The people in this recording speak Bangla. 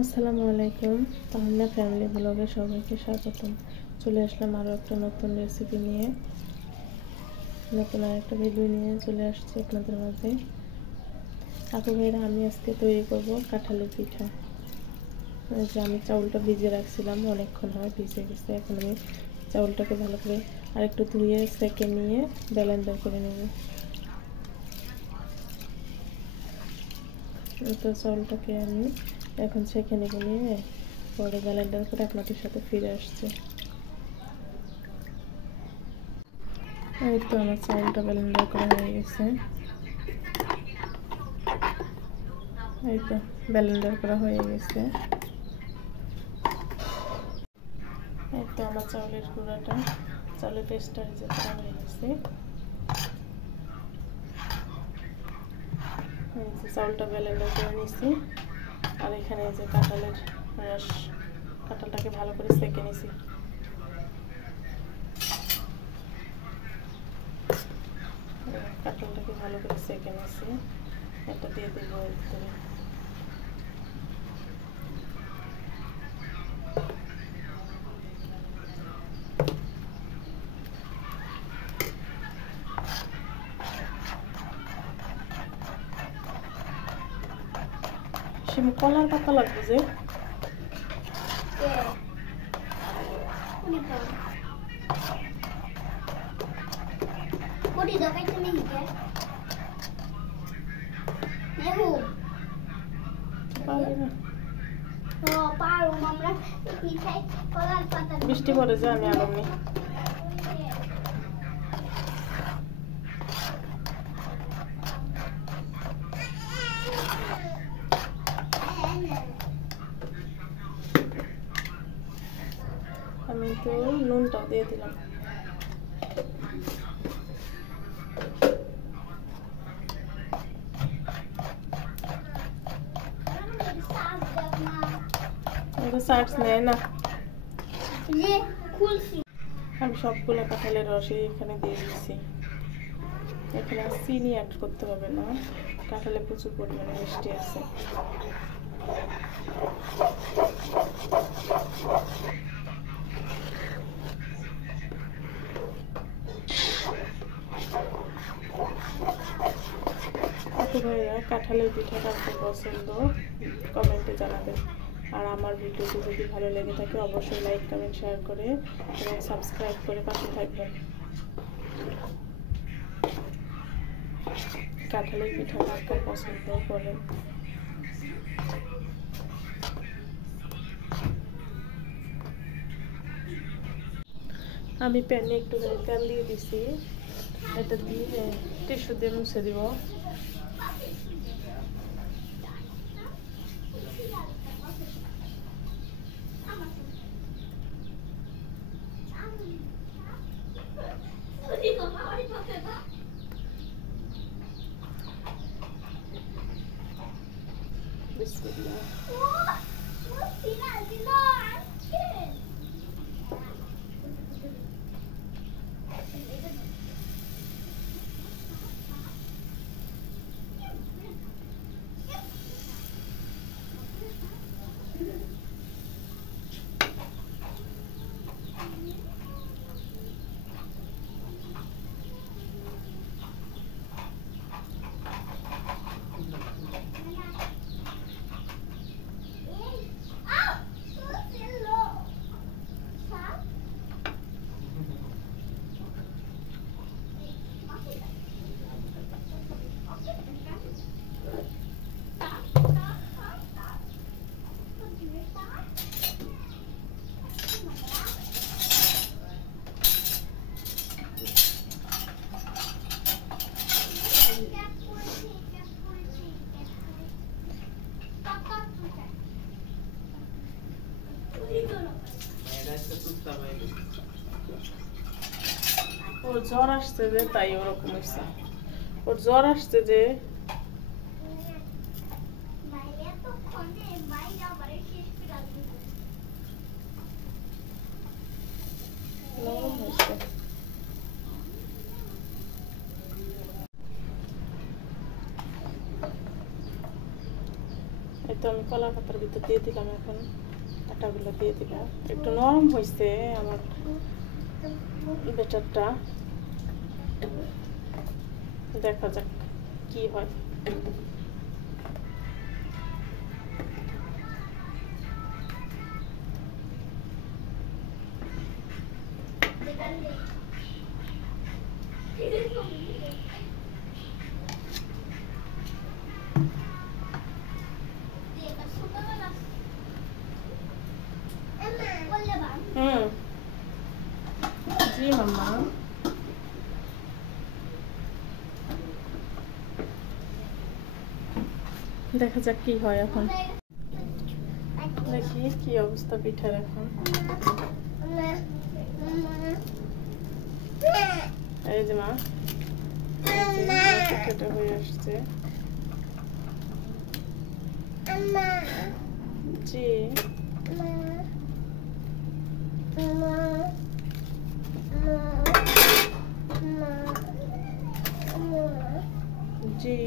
আসসালামু আলাইকুম। তাহমিনা ফ্যামিলি ব্লগে সবাইকে স্বাগতম। চলে আসলাম আরও একটা নতুন রেসিপি নিয়ে, নতুন আরেকটা ভিডিও নিয়ে চলে আসছি আপনাদের মাঝে। আপু ভাইরা, আমি আজকে তৈরি করব কাঁঠালের পিঠা। যে আমি চাউলটা ভিজিয়ে রাখছিলাম, অনেকক্ষণ হয় ভিজে গেছে। এখন আমি চাউলটাকে ভালো করে আরেকটু ধুয়ে সেঁকে নিয়ে ব্লেন্ডার করে নেব। তো চাউলটাকে আমি এখন সেঁকে নেব, নিয়ে পরে ব্লেন্ডার করে আপনাদের সাথে ফিরে আসছে। এই তো আমার চাউলটা ব্লেন্ডার করা হয়ে গেছে। এই তো ব্লেন্ডার করা হয়ে গেছে। এই তো আমার চাউলের গুঁড়াটা, চাউলের পেস্টটা যে করা হয়ে গেছে। এই যে চাউলটা ব্লেন্ডার করে নিয়েছি, আর এখানে এই যে কাঁঠালের রস, কাঁঠালটাকে ভালো করে সেঁকে নিয়েছি। কাঁঠালটাকে ভালো করে সেঁকে নিয়েছি, এটা দিয়ে দেব এর ভিতরে। শিম কলার পাতা লাগবে যে, বৃষ্টি পড়ে যে আমি আলম নেই। আমি তো নুনটাও দিয়ে দিলাম। সার্চ নেয় না। আমি সবগুলো কাঁঠালের রসই এখানে দিয়ে দিচ্ছি। এখানে চিনি অ্যাড করতে হবে না, কাঁঠালে প্রচুর পরিমাণে মিষ্টি আছে। আপু ভাইয়া, কাঁঠালের পিঠা কার পছন্দ কমেন্টে জানাবেন। আর আমার ভিডিওটি যদি ভালো লেগে থাকে অবশ্যই লাইক, কমেন্ট, শেয়ার করে এবং সাবস্ক্রাইব করে পাশে থাকবেন। কাঁঠালের পিঠা কার পছন্দ করেন। আমি প্যানে একটু তেল দিয়ে দিছি, এটা দিয়ে টিস্যু দিয়ে মুছে দিব। বিসমিল্লাহ। ওর জ্বর আসছে যে, তাই ওরকম হয়েছে। ওর জ্বর আসছে যে, তো আমি কলা পাতার ভিতর দিয়ে দিলাম, এখন আটাগুলো দিয়ে দিব। একটু নরম হয়েছে আমার ব্যাটারটা, দেখা যাক কি হয়। জি মাম্মা। দেখা যাক কি হয় এখন, দেখি কি অবস্থা পিঠার এখন। এই যে মা, পিঠাটা হয়ে আসছে। জি জি